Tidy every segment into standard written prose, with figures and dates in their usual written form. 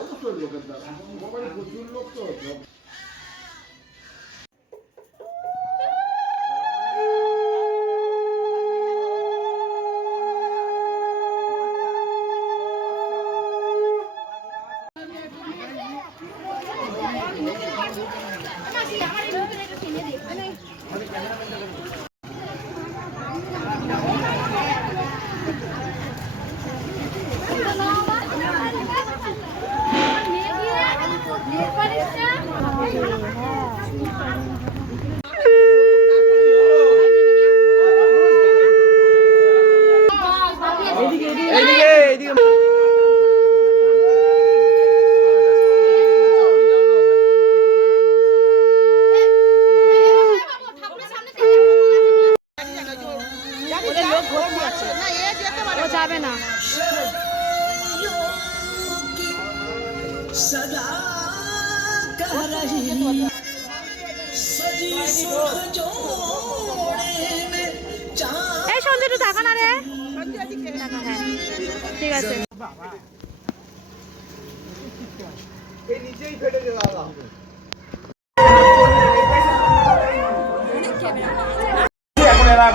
অবশ্যই লোকের দ্বারা মোবাইলে প্রচুর লোক তো যাবে না। এই সঞ্জয় একটু টাকা না রে, ঠিক আছে। এখন এরা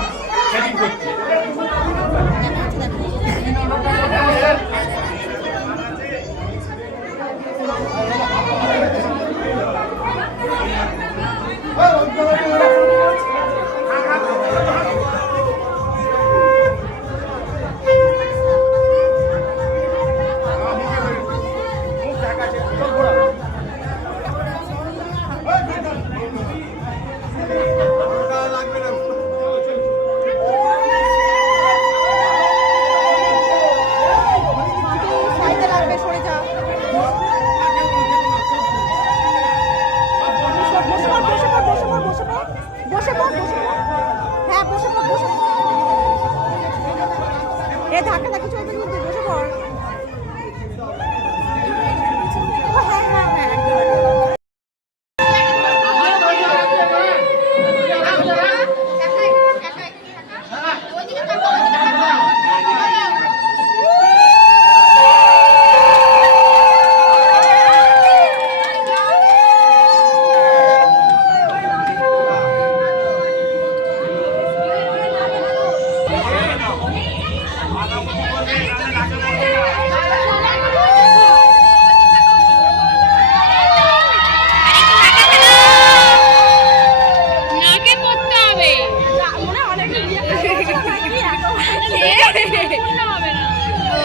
সেটিং করছে ধাক্কা ধাক্কি চলবে কিন্তু বসে পড়।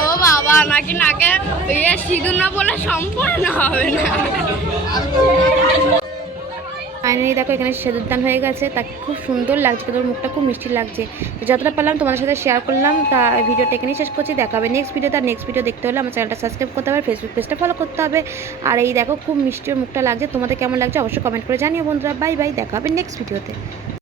ও বাবা, নাকি নাকে সিঁদুর না বলে সম্পূর্ণ হবে না। ফাইনালি দেখো এখানে সিঁদুর দান হয়ে গেছে, তাকে খুব সুন্দর লাগছে, তোর মুখটা খুব মিষ্টি লাগছে। তো যতটা পারলাম তোমাদের সাথে শেয়ার করলাম। তা ভিডিওটা এখানেই শেষ করছি। দেখা হবে নেক্সট ভিডিও। তার নেক্সট ভিডিও দেখতে হলে আমার চ্যানেলটা সাবস্ক্রাইব করতে হবে, ফেসবুক পেজটা ফলো করতে হবে। আর এই দেখো খুব মিষ্টি মুখটা লাগছে, তোমাদের কেমন লাগছে অবশ্যই কমেন্ট করে জানিও বন্ধুরা। বাই বাই, দেখা হবে নেক্সট ভিডিওতে।